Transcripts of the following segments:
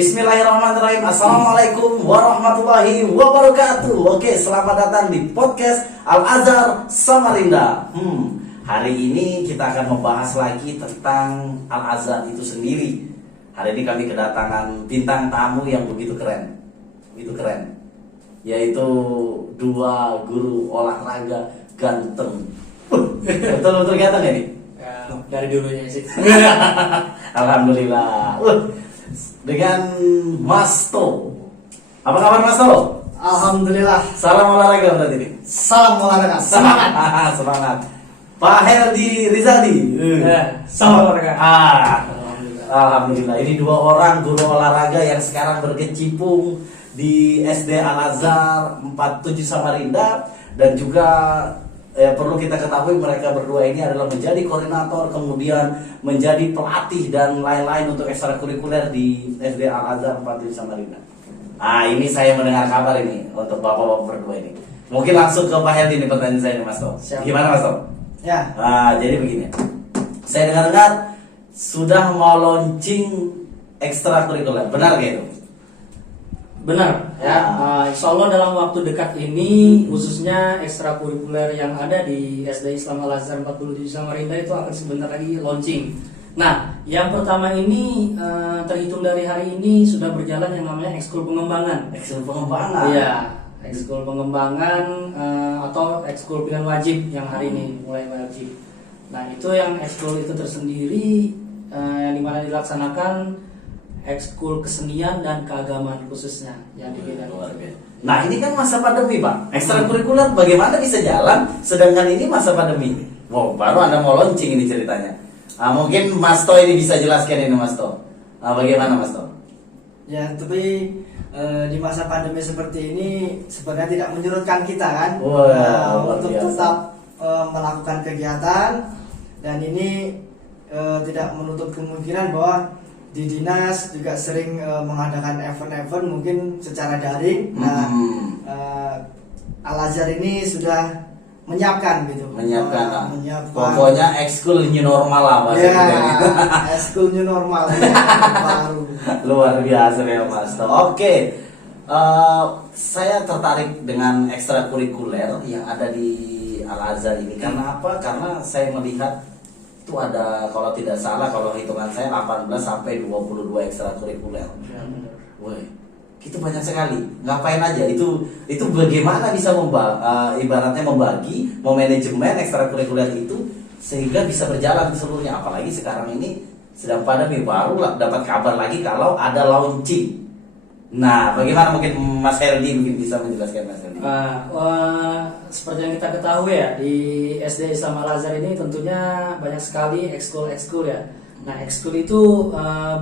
Bismillahirrahmanirrahim. Assalamualaikum warahmatullahi wabarakatuh. Oke, selamat datang di podcast Al-Azhar Samarinda. Hari ini kita akan membahas lagi tentang Al-Azhar itu sendiri. Hari ini kami kedatangan bintang tamu yang begitu keren, yaitu dua guru olahraga ganteng. Betul-betul ganteng ya nih? Ya, dari dulunya sih. Alhamdulillah. Dengan Mas To. Apa kabar Mas To? Alhamdulillah. Salam olahraga berarti ini. Salam olahraga. Semangat. Semangat. Pak Herdi Rizaldi. Salam olahraga. Alhamdulillah. Ini dua orang guru olahraga yang sekarang berkecimpung di SD Al-Azhar 47 Samarinda, dan juga perlu kita ketahui mereka berdua ini adalah menjadi koordinator, kemudian menjadi pelatih dan lain-lain untuk ekstrakurikuler di SD Al-Azhar 47 Samarinda. Ini saya mendengar kabar ini untuk bapak-bapak berdua ini. Mungkin langsung ke Pak Herdi nih pertanyaan saya nih Mas To. Gimana Mas To? Ya. Jadi begini. Saya dengar-dengar sudah mau launching ekstrakurikuler. Benar gak itu? Benar ya. Insya Allah dalam waktu dekat ini khususnya ekstrakurikuler yang ada di SD Islam Al-Azhar 47 Samarinda itu akan sebentar lagi launching. Nah, yang pertama ini terhitung dari hari ini sudah berjalan yang namanya ekskul pengembangan. Ekskul pengembangan. Iya, ekskul pengembangan atau ekskul pilihan wajib yang hari ini mulai wajib. Nah, itu yang ekskul itu tersendiri yang dimana dilaksanakan ekskul kesenian dan keagamaan khususnya yang dibina. Nah, ini kan masa pandemi Pak. Ekstrakurikuler bagaimana bisa jalan sedangkan ini masa pandemi? Wow, baru Anda mau launching ini ceritanya. Mungkin Mas To ini bisa jelaskan ini Mas To. Bagaimana Mas To? Ya, tapi di masa pandemi seperti ini sebenarnya tidak menyurutkan kita kan untuk tetap melakukan kegiatan, dan ini tidak menutup kemungkinan bahwa di dinas juga sering mengadakan event-event mungkin secara daring. Nah, Al-Azhar ini sudah menyiapkan gitu. Menyiapkan. Pokoknya ekskul new normal lah Mas. Ya, ekskul new normal ya, baru. Luar biasa ya Mas To. Oke. Saya tertarik dengan ekstrakurikuler yang ada di Al-Azhar ini. Karena apa? Karena saya melihat itu ada, kalau tidak salah, kalau hitungan saya 18 sampai 22 ekstrakurikuler. Woi, itu banyak sekali. Ngapain aja? Itu bagaimana bisa ibaratnya membagi, memanajemen ekstrakurikuler itu sehingga bisa berjalan seluruhnya. Apalagi sekarang ini sedang pandemi, baru dapat kabar lagi kalau ada launching. Nah, bagaimana mungkin Mas Herdi mungkin bisa menjelaskan Mas Herdi? Seperti yang kita ketahui ya, di SD Islam Al-Azhar ini tentunya banyak sekali ekskul ya. Nah, ekskul itu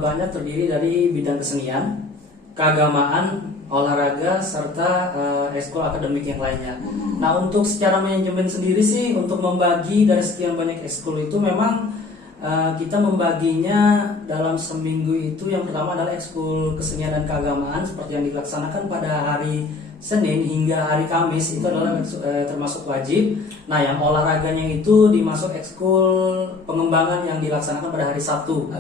banyak terdiri dari bidang kesenian, keagamaan, olahraga, serta ekskul akademik yang lainnya. Nah, untuk secara manajemen sendiri sih, untuk membagi dari sekian banyak ekskul itu memang kita membaginya dalam seminggu itu. Yang pertama adalah ekskul kesenian dan keagamaan seperti yang dilaksanakan pada hari Senin hingga hari Kamis, itu adalah termasuk wajib. Nah, yang olahraganya itu dimasuk ekskul pengembangan yang dilaksanakan pada hari Sabtu.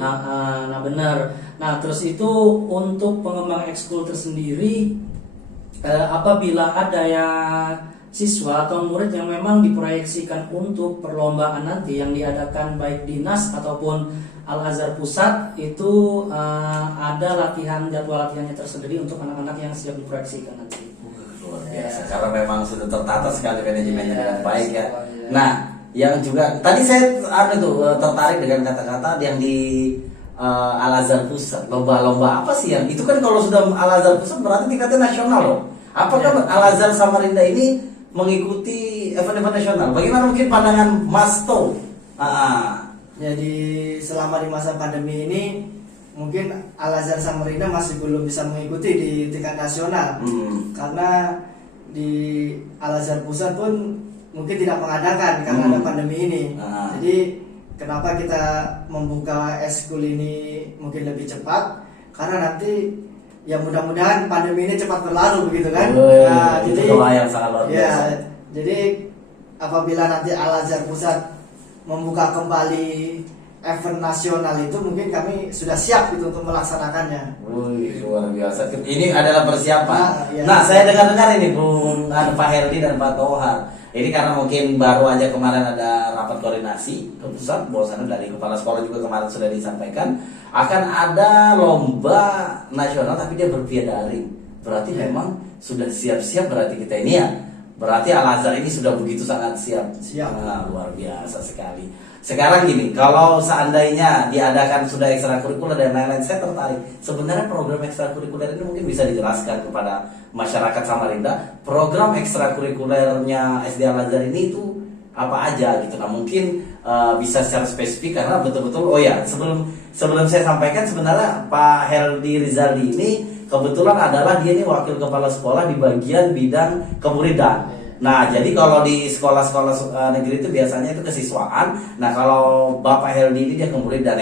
Nah, benar. Nah, terus itu untuk pengembang ekskul tersendiri, apabila ada siswa atau murid yang memang diproyeksikan untuk perlombaan nanti yang diadakan baik dinas ataupun Al-Azhar Pusat, itu ada jadwal latihannya tersendiri untuk anak-anak yang siap diproyeksikan nanti. Luar biasa, karena memang sudah tertata sekali manajemennya dengan baik ya. Nah, yang juga tadi saya tertarik dengan kata-kata yang di Al-Azhar Pusat. Lomba-lomba apa sih yang itu kan? Kalau sudah Al-Azhar Pusat berarti tingkatnya nasional loh. Apakah Al-Azhar Samarinda ini mengikuti event-event nasional? Bagaimana mungkin pandangan Mas To? Jadi selama di masa pandemi ini mungkin Al-Azhar Samarinda masih belum bisa mengikuti di tingkat nasional. Karena di Al-Azhar Pusat pun mungkin tidak mengadakan karena ada pandemi ini. Jadi kenapa kita membuka ekskul ini mungkin lebih cepat, karena nanti ya mudah-mudahan pandemi ini cepat berlalu begitu kan. Jadi yang sangat luar biasa. Jadi apabila nanti Al-Azhar Pusat membuka kembali event nasional itu mungkin kami sudah siap gitu untuk melaksanakannya. Wih, luar biasa. Ini adalah persiapan. Iya. Nah, saya dengar-dengar ini Bung Pak Herdi dan Pak Tohar. Ini karena mungkin baru aja kemarin ada rapat koordinasi ke pusat, bahwasannya dari kepala sekolah juga kemarin sudah disampaikan akan ada lomba nasional tapi dia bervia daring. Berarti memang sudah siap-siap berarti kita ini ya. Berarti Al-Azhar ini sudah begitu sangat siap. Nah, luar biasa sekali. Sekarang gini, kalau seandainya diadakan sudah ekstrakurikuler dan lain-lain, saya tertarik. Sebenarnya program ekstrakurikuler ini mungkin bisa dijelaskan kepada masyarakat Samarinda. Program ekstrakurikulernya SD Al-Azhar ini itu apa aja gitu. Nah mungkin bisa secara spesifik karena betul-betul, oh ya sebelum saya sampaikan sebenarnya Pak Heldi Rizaldi ini kebetulan adalah dia ini wakil kepala sekolah di bagian bidang kemuridan. Nah, jadi kalau di sekolah-sekolah negeri itu biasanya itu kesiswaan. Nah, kalau Bapak Heldi ini dia kemuridan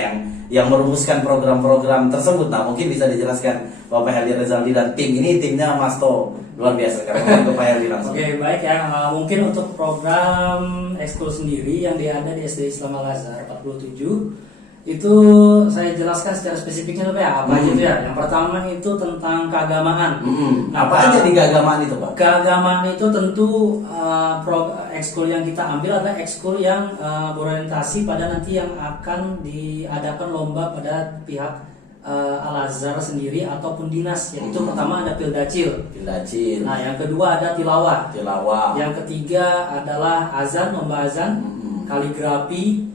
yang merumuskan program-program tersebut. Nah, mungkin bisa dijelaskan Bapak Heldi Rizaldi dan tim ini, timnya Mas To. Luar biasa sekarang Bapak Heldi langsung. Oke, baik ya. Mungkin untuk program ekskul sendiri yang ada di SD Islam Al-Azhar 47 itu saya jelaskan secara spesifiknya dulu ya, apa aja itu ya. Yang pertama itu tentang keagamaan. Nah, apa aja di keagamaan itu, Pak? Keagamaan itu tentu ekskul yang kita ambil adalah ekskul yang berorientasi pada nanti yang akan diadakan lomba pada pihak Al-Azhar sendiri ataupun dinas. Yaitu pertama ada Pildacil. Nah, yang kedua ada tilawah. Yang ketiga adalah azan, lomba azan, kaligrafi.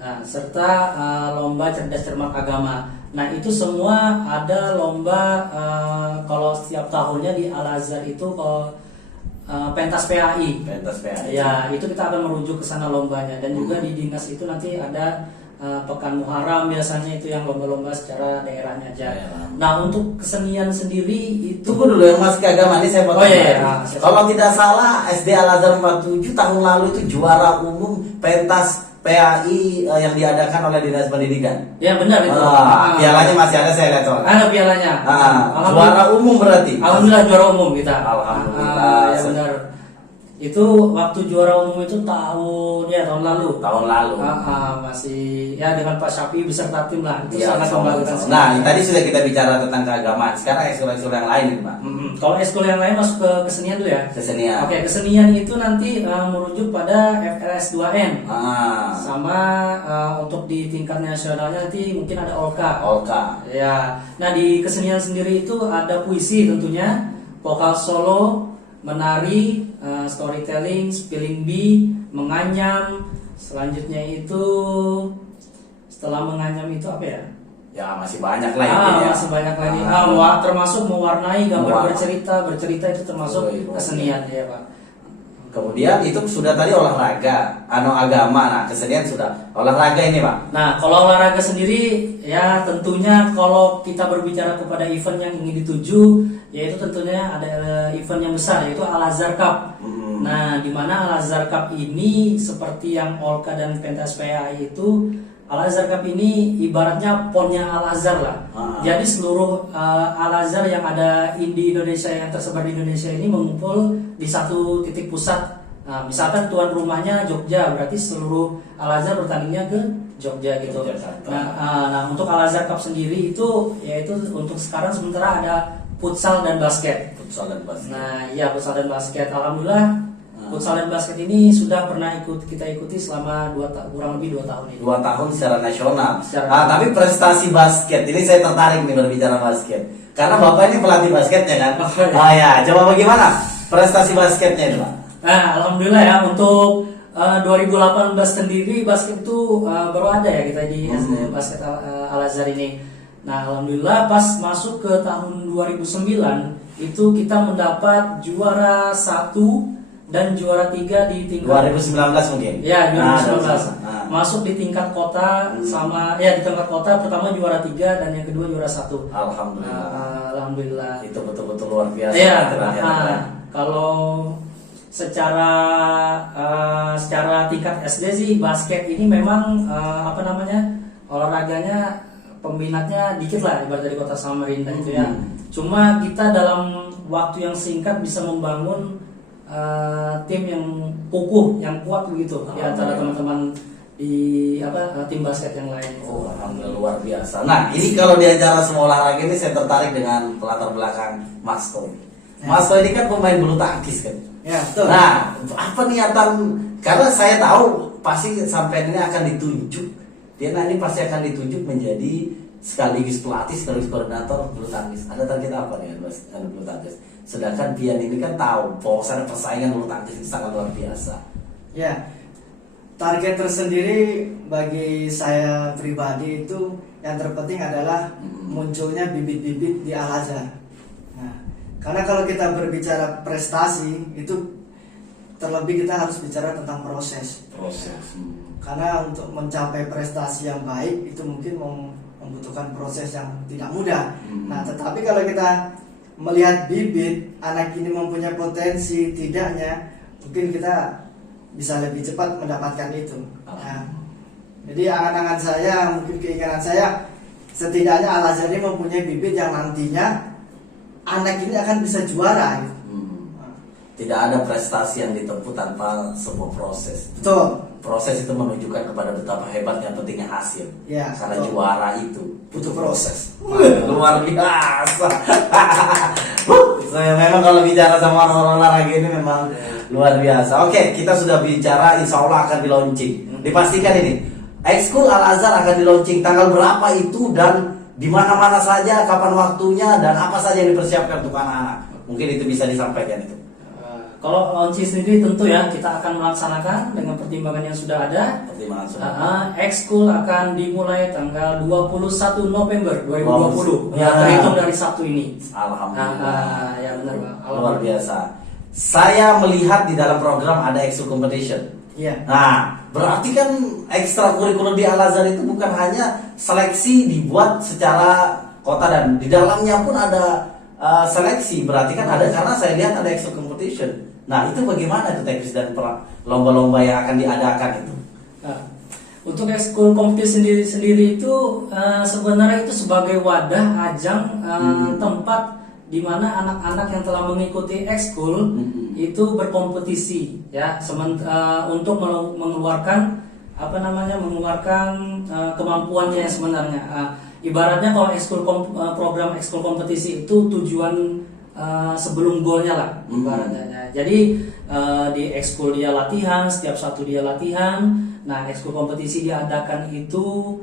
Nah, serta lomba cerdas cermat agama. Nah, itu semua ada lomba kalau setiap tahunnya di Al-Azhar itu kalau pentas PAI. Ya, itu kita akan merujuk ke sana lombanya, dan juga di dinas itu nanti ada Pekan Muharram biasanya itu yang lomba-lomba secara daerahnya aja. Nah, untuk kesenian sendiri itu tunggu dulu yang masih keagamaan ini saya potong. Kalau tidak salah SD Al-Azhar 47 tahun lalu itu juara umum pentas PAI yang diadakan oleh Dinas Pendidikan. Ya benar itu. Pialanya masih ada saya lihat soalnya. Ada pialanya. Juara umum berarti. Alhamdulillah juara umum kita. Alhamdulillah. Ya benar. Itu waktu juara umum itu tahun lalu. Masih ya dengan Pak Syafi beserta tim lah. Itu sangat membanggakan sekali. Nah, tadi sudah kita bicara tentang keagamaan. Sekarang ekskul-ekskul yang lain nih, Pak. Kalau ekskul yang lain masuk ke kesenian dulu ya. Kesenian. Oke, kesenian itu nanti merujuk pada FLS 2N. Sama untuk di tingkat nasionalnya nanti mungkin ada Olka. Ya. Nah, di kesenian sendiri itu ada puisi tentunya, vokal solo, menari, storytelling, spelling bee, menganyam. Selanjutnya itu setelah menganyam itu apa ya? Ya masih banyak lagi. Masih banyak lagi. Termasuk mewarnai, gambar bercerita itu termasuk kesenian ya Pak. Kemudian itu sudah tadi olahraga, agama. Nah, kesenian sudah. Olahraga ini, Pak. Nah, kalau olahraga sendiri ya tentunya kalau kita berbicara kepada event yang ingin dituju, yaitu tentunya ada event yang besar yaitu Al-Azhar Cup. Nah, di mana Al-Azhar Cup ini seperti yang Olka dan pentas PAI itu, Al-Azhar Cup ini ibaratnya ponnya Al-Azhar lah. Jadi seluruh Al-Azhar yang ada di Indonesia, yang tersebar di Indonesia ini mengumpul di satu titik pusat. Nah, misalkan tuan rumahnya Jogja, berarti seluruh Al-Azhar bertandingnya ke Jogja gitu. Nah, untuk Al-Azhar Cup sendiri itu yaitu untuk sekarang sementara ada futsal dan basket. Nah, iya futsal dan basket. Alhamdulillah futsal dan basket ini sudah pernah kita ikuti selama kurang lebih 2 tahun ini. 2 tahun secara nasional. Tapi prestasi basket ini saya tertarik nih berbicara basket. Karena Bapak ini pelatih basketnya kan. Ya, coba bagaimana prestasi basketnya itu, Pak? Nah, alhamdulillah ya untuk 2018 sendiri basket itu baru ada ya kita di SD Basket Al-Azhar ini. Nah, alhamdulillah pas masuk ke tahun 2009 itu kita mendapat juara 1 dan juara 3 di tingkat 2019 mungkin. Ya, 2019. Masuk di tingkat kota sama di tingkat kota pertama juara 3 dan yang kedua juara 1. Alhamdulillah. Itu betul-betul luar biasa. Iya. Kalau secara tingkat SD sih basket ini memang olahraganya peminatnya dikit lah ibarat dari kota Samarinda itu ya. Cuma kita dalam waktu yang singkat bisa membangun tim yang kukuh, yang kuat begitu di antara teman-teman tim basket yang lain. Oh, alhamdulillah luar biasa. Nah, ini kalau di acara semua olahraga ini saya tertarik dengan latar belakang Mas Toy. Mas Toy ini kan pemain bulu tangkis kan. Ya, betul. Nah, apa niatan? Karena saya tahu pasti sampai ini akan ditunjuk. Dia nanti pasti akan ditunjuk menjadi sekaligus pelatih, sekaligus koordinator bulu tangkis. Ada target apa nih Mas bulu tangkis? Sedangkan Pian ini kan tahu bahwasannya persaingan bulu tangkis itu sangat luar biasa. Ya, target tersendiri bagi saya pribadi itu yang terpenting adalah munculnya bibit-bibit di Al-Azhar. Nah, karena kalau kita berbicara prestasi itu terlebih kita harus bicara tentang proses. Karena untuk mencapai prestasi yang baik itu mungkin membutuhkan proses yang tidak mudah. Nah, tetapi kalau kita melihat bibit anak ini mempunyai potensi tidaknya, mungkin kita bisa lebih cepat mendapatkan itu. Nah, jadi angan-angan saya, mungkin keinginan saya, setidaknya Al-Azhar ini mempunyai bibit yang nantinya anak ini akan bisa juara. Gitu. Tidak ada prestasi yang ditempuh tanpa sebuah proses. Betul. Proses itu menunjukkan kepada betapa hebatnya pentingnya hasil. Ya, karena betul. juara itu Butuh proses. Luar biasa. Saya memang kalau bicara sama orang olahraga ini memang luar biasa. Oke, kita sudah bicara, insya Allah akan di launching. Dipastikan ini, ekskul Al-Azhar akan di launching tanggal berapa itu dan di mana-mana saja, kapan waktunya dan apa saja yang dipersiapkan untuk anak-anak. Mungkin itu bisa disampaikan itu. Kalau launching sendiri tentu ya kita akan melaksanakan dengan pertimbangan yang sudah ada. Pertimbangan sudah. Ekskul akan dimulai tanggal 21 November 2020. Ya, terhitung dari Sabtu ini. Alhamdulillah. Ya benar Pak. Luar biasa. Saya melihat di dalam program ada ekskul competition. Iya. Nah, berarti kan ekstrakurikuler di Al-Azhar itu bukan hanya seleksi dibuat secara kota dan di dalamnya pun ada seleksi. Berarti kan ada, karena saya lihat ada ekskul competition. Nah, itu bagaimana itu teknis dan lomba-lomba yang akan diadakan itu? Nah, untuk ekskul kompetisi sendiri itu sebenarnya itu sebagai wadah ajang tempat di mana anak-anak yang telah mengikuti ekskul itu berkompetisi ya untuk mengeluarkan kemampuannya sebenarnya. Ibaratnya kalau program ekskul kompetisi itu tujuan sebelum golnya lah ibaratnya. Jadi di ekskul dia latihan, setiap satu dia latihan. Nah, ekskul kompetisi diadakan itu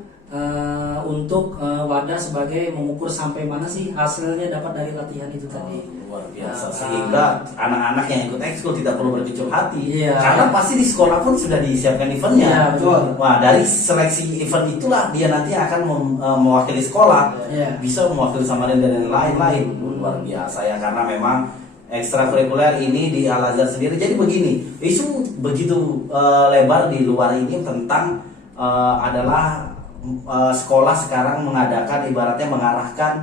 untuk wadah sebagai mengukur sampai mana sih hasilnya dapat dari latihan itu tadi. Luar biasa. Sehingga anak-anak yang ikut ekskul tidak perlu berkecil hati. Iya. Karena pasti di sekolah pun sudah disiapkan eventnya. Iya, betul. Wah, dari seleksi event itulah dia nanti akan mewakili sekolah. Iya. Bisa mewakili Samarinda dan lain-lain. Luar biasa ya, karena memang ekstrakurikuler ini di Al-Azhar sendiri. Jadi begini, isu begitu lebar di luar ini tentang adalah sekolah sekarang mengadakan, ibaratnya mengarahkan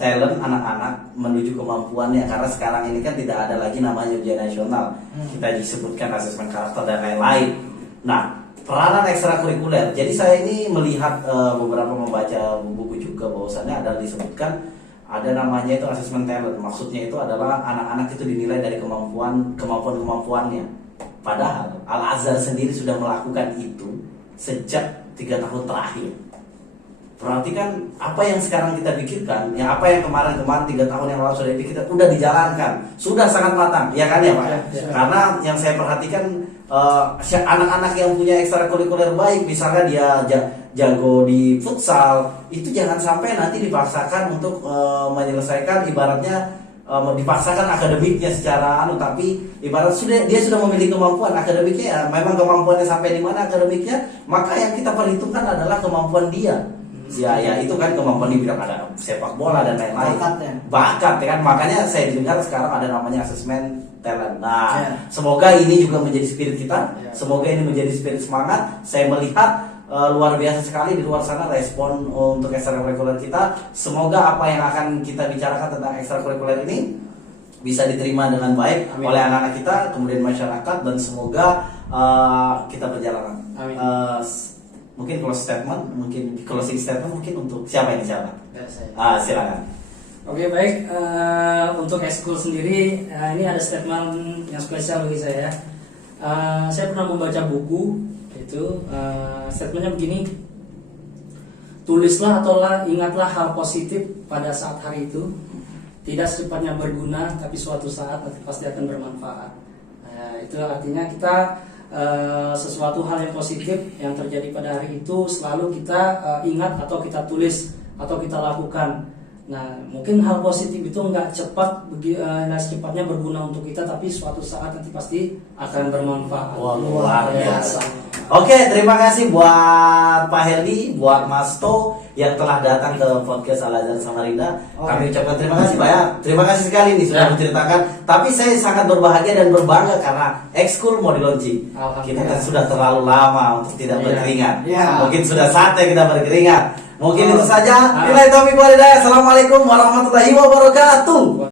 talent anak-anak menuju kemampuannya, karena sekarang ini kan tidak ada lagi namanya ujian nasional. Kita disebutkan asesmen karakter dan lain-lain. Nah, peranan ekstrakurikuler. Jadi saya ini melihat beberapa membaca buku juga bahwasannya ada disebutkan ada namanya itu asesmen talent. Maksudnya itu adalah anak-anak itu dinilai dari kemampuannya. Padahal Al-Azhar sendiri sudah melakukan itu sejak 3 tahun terakhir. Berarti kan apa yang sekarang kita pikirkan, ya apa yang kemarin 3 tahun yang lalu sudah dipikirkan, udah dijalankan, sudah sangat matang, ya kan ya Pak? Ya. Karena yang saya perhatikan anak-anak yang punya ekstrakurikuler baik, misalnya dia jago di futsal, itu jangan sampai nanti dipaksakan untuk menyelesaikan, ibaratnya dipaksakan akademiknya secara tapi ibarat dia sudah memiliki kemampuan akademiknya, ya memang kemampuannya sampai di mana akademiknya, maka yang kita perhitungkan adalah kemampuan dia. Ya itu kan kemampuan di bidang ada sepak bola dan lain-lain. Bakat ya kan, makanya saya dengar sekarang ada namanya asesmen talent. Nah, semoga ini juga menjadi spirit kita. Semoga ini menjadi spirit semangat. Saya melihat luar biasa sekali di luar sana respon untuk ekstrakurikuler kita. Semoga apa yang akan kita bicarakan tentang ekstrakurikuler ini bisa diterima dengan baik oleh anak-anak kita, kemudian masyarakat, dan semoga kita berjalan. Mungkin closing statement mungkin untuk siapa? Silakan. Oke, baik. Untuk ekskul sendiri ini ada statement yang spesial bagi saya. Saya pernah membaca buku Itu statementnya begini: tulislah atau ingatlah hal positif pada saat hari itu. Tidak secepatnya berguna, tapi suatu saat nanti pasti akan bermanfaat. Itu artinya kita sesuatu hal yang positif yang terjadi pada hari itu selalu kita ingat atau kita tulis atau kita lakukan. Nah, mungkin hal positif itu nggak secepatnya berguna untuk kita, tapi suatu saat nanti pasti akan bermanfaat. Wah, luar biasa. Oke, terima kasih buat Pak Heldi, buat Mas To yang telah datang ke podcast Al Azhar Samarinda. Kami ucapkan terima kasih Pak ya. Terima kasih sekali nih sudah menceritakan. Tapi saya sangat berbahagia dan berbangga karena ekskul mau di launching. Kita kan sudah terlalu lama untuk tidak berkeringat. Mungkin sudah saatnya kita berkeringat. Mungkin itu saja. Nilai taufiq wal hidayah. Assalamualaikum warahmatullahi wabarakatuh.